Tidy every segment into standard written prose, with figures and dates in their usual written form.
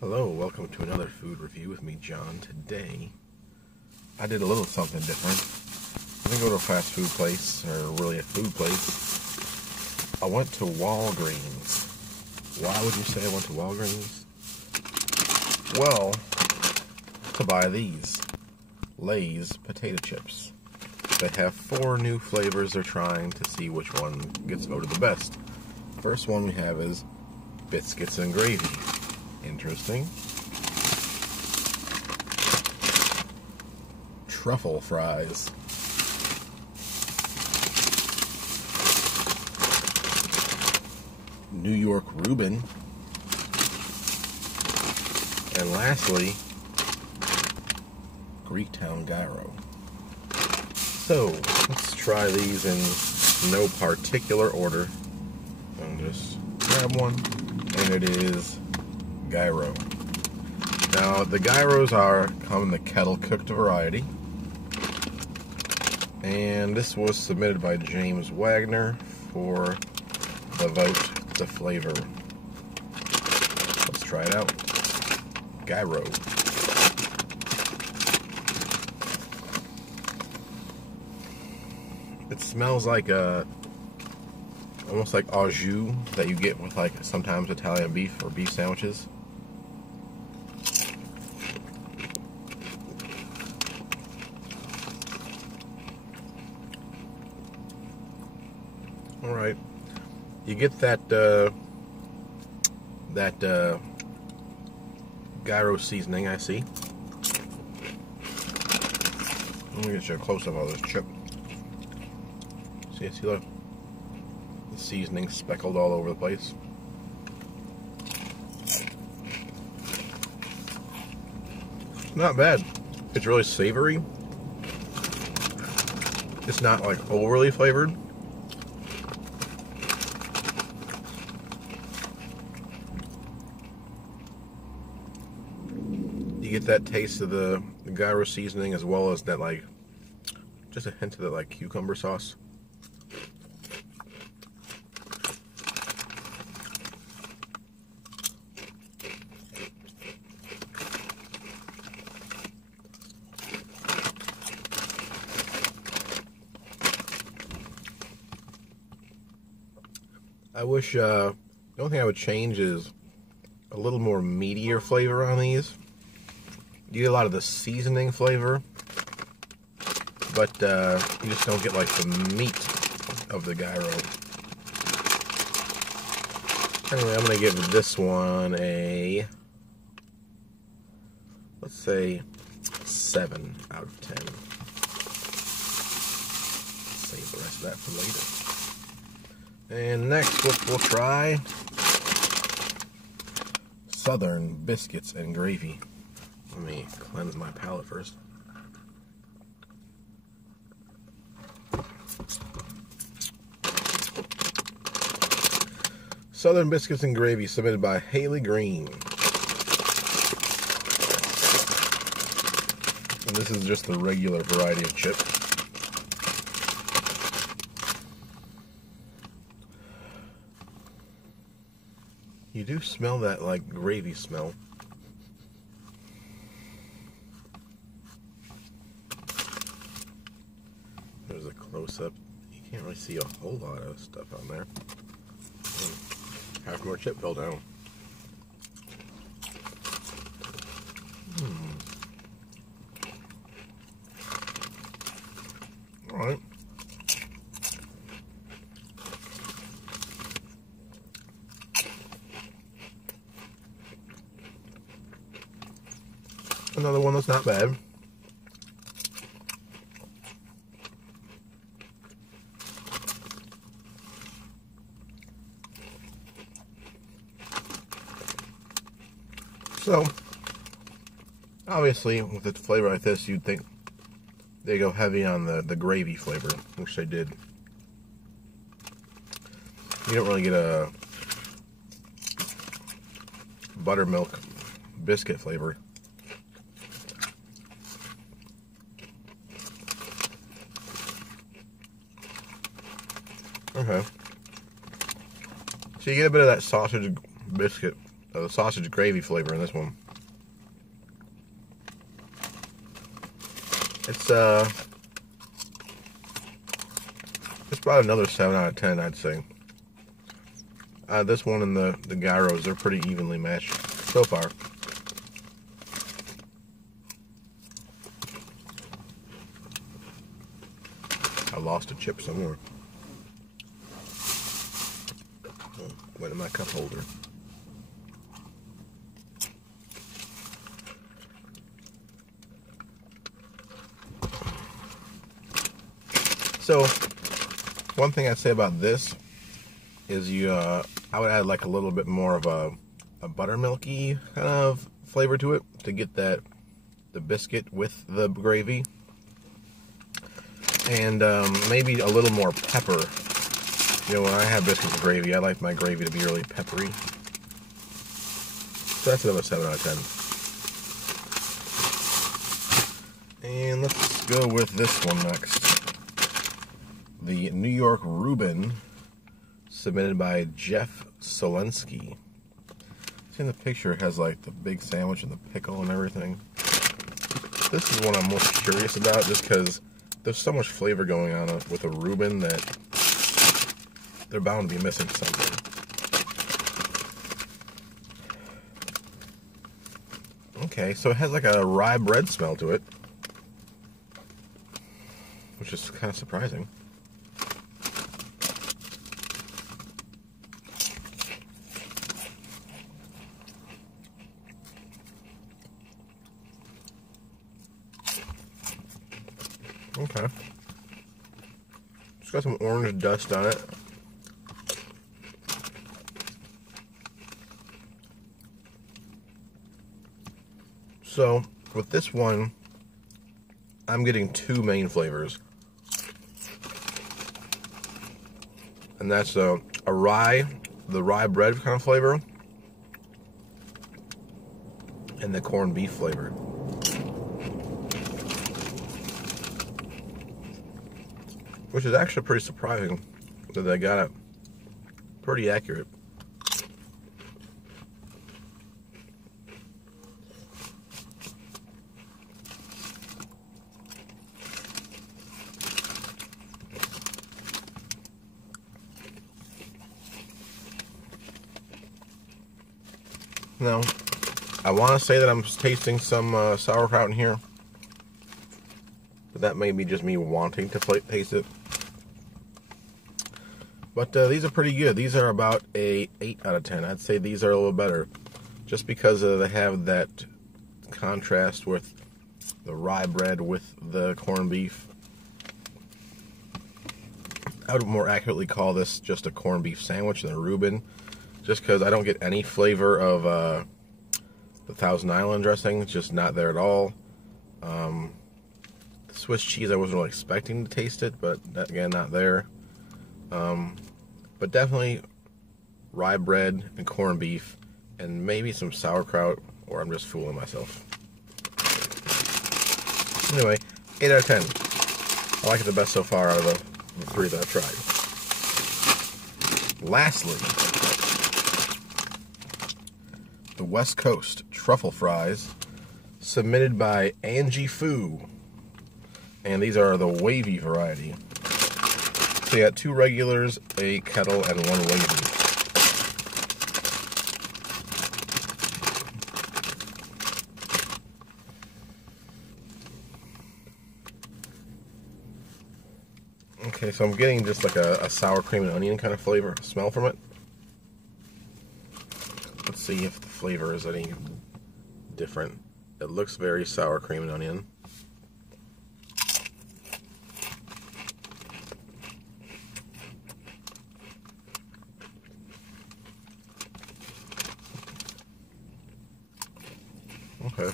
Hello, welcome to another food review with me, John. Today, I did a little something different. I didn't go to a fast food place, or really a food place. I went to Walgreens. Why would you say I went to Walgreens? Well, to buy these Lay's potato chips. They have 4 new flavors they're trying to see which one gets voted the best. First one we have is Biscuits and Gravy. Interesting. Truffle fries. York Reuben. And lastly, Greektown Cairo. So, let's try these in no particular order. I'll just grab one, and it is gyro. Now, the gyros come in the kettle-cooked variety. And this was submitted by James Wagner for the vote the flavor. Let's try it out. Gyro. It smells like almost like au jus that you get with like sometimes Italian beef or beef sandwiches. All right, you get that gyro seasoning. I see. Let me get you a close-up of this chip. See, look, the seasoning speckled all over the place. Not bad. It's really savory. It's not like overly flavored. You get that taste of the gyro seasoning as well as that, like, just a hint of that, like, cucumber sauce. I wish, the only thing I would change is a little more meatier flavor on these. You get a lot of the seasoning flavor, but you just don't get like the meat of the gyro. Anyway, I'm going to give this one a, let's say, 7 out of 10. Save the rest of that for later. And next, we'll try Southern Biscuits and Gravy. Let me cleanse my palate first. Southern Biscuits and Gravy, submitted by Haley Green. And this is just the regular variety of chip. You do smell that, like, gravy smell. There's a close-up. You can't really see a whole lot of stuff on there. Half more chip fell down. Alright. Another one that's not bad. So, obviously, with a flavor like this, you'd think they go heavy on the gravy flavor, which they did. You don't really get a buttermilk biscuit flavor. Okay. So you get a bit of that sausage biscuit the sausage gravy flavor in this one. It's about another 7 out of 10, I'd say. This one and the gyros, they're pretty evenly matched so far. I lost a chip somewhere. Oh, went in my cup holder. So, one thing I'd say about this is I would add like a little bit more of a buttermilky kind of flavor to it to get the biscuit with the gravy. And maybe a little more pepper. You know, when I have biscuits with gravy, I like my gravy to be really peppery. So that's another 7 out of 10. And let's go with this one next. The New York Reuben, submitted by Jeff Solensky. See in the picture, it has like the big sandwich and the pickle and everything. This is one I'm most curious about just because there's so much flavor going on with a Reuben that they're bound to be missing something. Okay, so it has like a rye bread smell to it, which is kind of surprising. Okay. It's got some orange dust on it. So, with this one, I'm getting two main flavors. And that's the rye bread kind of flavor, and the corned beef flavor. Which is actually pretty surprising that they got it pretty accurate. Now, I want to say that I'm tasting some sauerkraut in here, but that may be just me wanting to taste it. But these are pretty good. These are about a 8 out of 10. I'd say these are a little better, just because they have that contrast with the rye bread with the corned beef. I would more accurately call this just a corned beef sandwich than a Reuben, just because I don't get any flavor of the Thousand Island dressing. It's just not there at all. The Swiss cheese, I wasn't really expecting to taste it, but that, again, not there. But definitely rye bread and corned beef, and maybe some sauerkraut, or I'm just fooling myself. Anyway, 8 out of 10. I like it the best so far out of the 3 that I've tried. Lastly, the West Coast Truffle Fries, submitted by Angie Fu. And these are the wavy variety. So you got 2 regulars, a kettle, and 1 wavy. Okay, so I'm getting just like a sour cream and onion kind of flavor, smell from it. Let's see if the flavor is any different. It looks very sour cream and onion. Okay.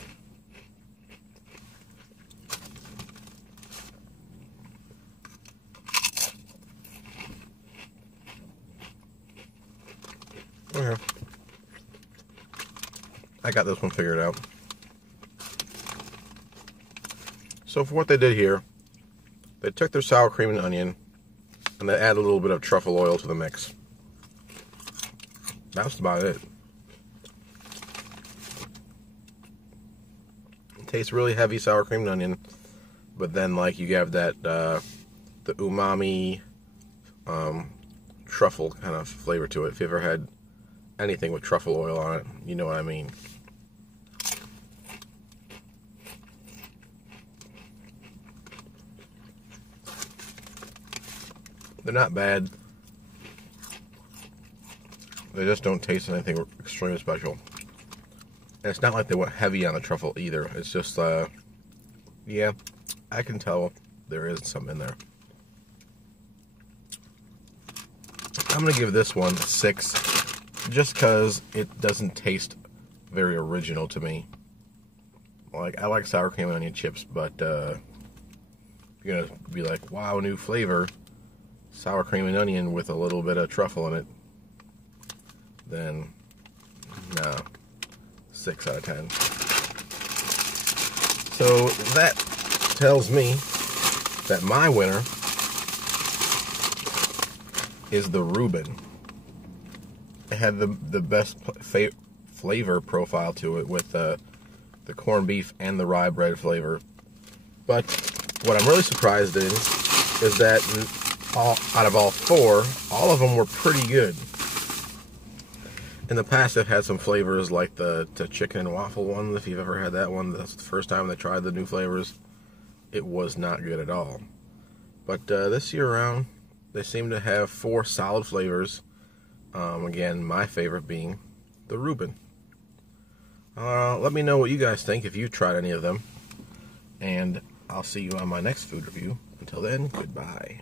Okay. I got this one figured out. So for what they did here, they took their sour cream and onion, and they added a little bit of truffle oil to the mix. That's about it. tastes really heavy sour cream and onion, but then like you have that the umami truffle kind of flavor to it. If you ever had anything with truffle oil on it, you know what I mean. They're not bad. They just don't taste anything extremely special. And it's not like they went heavy on the truffle either. It's just, yeah, I can tell there is some in there. I'm going to give this one a 6, just because it doesn't taste very original to me. Like, I like sour cream and onion chips, but you're going to be like, wow, new flavor. Sour cream and onion with a little bit of truffle in it. Then, no, 6 out of 10. So that tells me that my winner is the Reuben. It had the best flavor profile to it with the corned beef and the rye bread flavor. But what I'm really surprised in is that out of all 4, all of them were pretty good. In the past, I've had some flavors like the chicken and waffle one. If you've ever had that one, that's the first time they tried the new flavors. It was not good at all. But this year around, they seem to have 4 solid flavors. Again, my favorite being the Reuben. Let me know what you guys think if you tried any of them. And I'll see you on my next food review. Until then, goodbye.